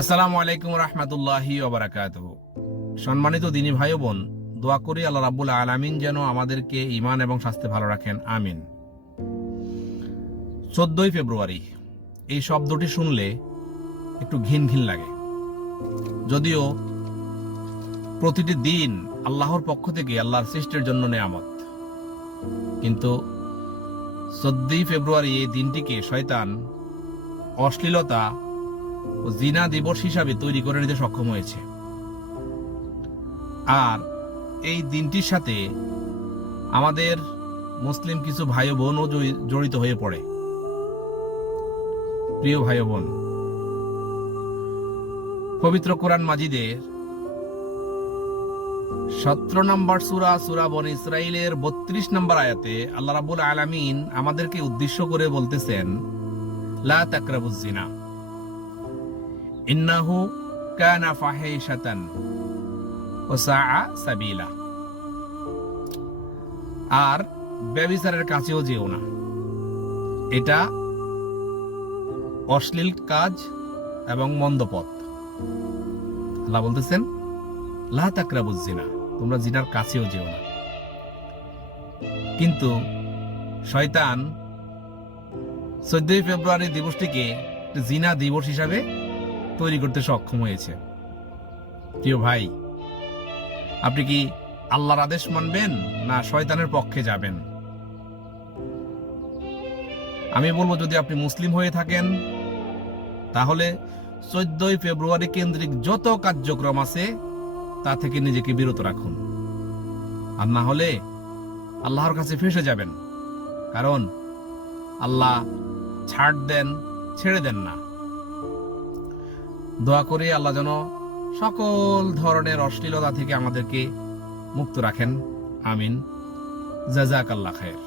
আসসালামু আলাইকুম রহমতুল্লাহি ওয়া বারাকাতুহু। সম্মানিত দিনী ভাই ও বোন, দোয়া করি আল্লাহ রাব্বুল আলামিন যেন আমাদেরকে ঈমান এবং স্বাস্থ্যে ভালো রাখেন, আমিন। 14ই ফেব্রুয়ারি এই শব্দটি শুনলে একটু ঘিন ঘিন লাগে, যদিও প্রতিটি দিন আল্লাহর পক্ষ থেকে আল্লাহর সৃষ্টির জন্য নেয়ামত, কিন্তু 14ই ফেব্রুয়ারি এই দিনটিকে শয়তান অশ্লীলতা ও জিনা দিবস হিসাবে তৈরি করে নিতে সক্ষম হয়েছে। আর এই দিনটির সাথে আমাদের মুসলিম কিছু ভাই বোনও জড়িত হয়ে পড়ে। প্রিয় ভাই বোন, পবিত্র কোরআন মাজিদের 17 নম্বর সূরা বনী ইসরাঈলের 32 নম্বর আয়াতে আল্লাহ রাব্বুল আলামিন আমাদেরকে উদ্দেশ্য করে বলতেছেন, লা তাকরাবুজ জিনা ইন্নাহু কানা ফাহিশাতান ওয়া সাআ সাবিলা। আর ব্যভিচারের কাছেও যেও না, এটা অশ্লীল কাজ এবং মন্দ পথ। আল্লাহ বলতেছেন, লা তাকরাবুজ জিনা, তোমরা জিনার কাছেও যেও না। কিন্তু শয়তান 14ই ফেব্রুয়ারি দিবসটিকে জিনা দিবস হিসাবে তৈরি করতে সক্ষম হয়েছে। প্রিয় ভাই, আপনি কি আল্লাহর আদেশ মানবেন না শয়তানের পক্ষে যাবেন? আমি বলবো, যদি আপনি মুসলিম হয়ে থাকেন তাহলে 14ই ফেব্রুয়ারি কেন্দ্রিক যত কার্যক্রম আছে তা থেকে নিজেকে বিরত রাখুন, আর না হলে আল্লাহর কাছে ফেসে যাবেন। কারণ আল্লাহ ছাড় দেন, ছেড়ে দেন না। দোয়া করি আল্লাহ যেন সকল ধরনের অশ্লীলতা থেকে আমাদেরকে মুক্ত রাখেন, আমিন। জাযাকাল্লাহ খায়ের।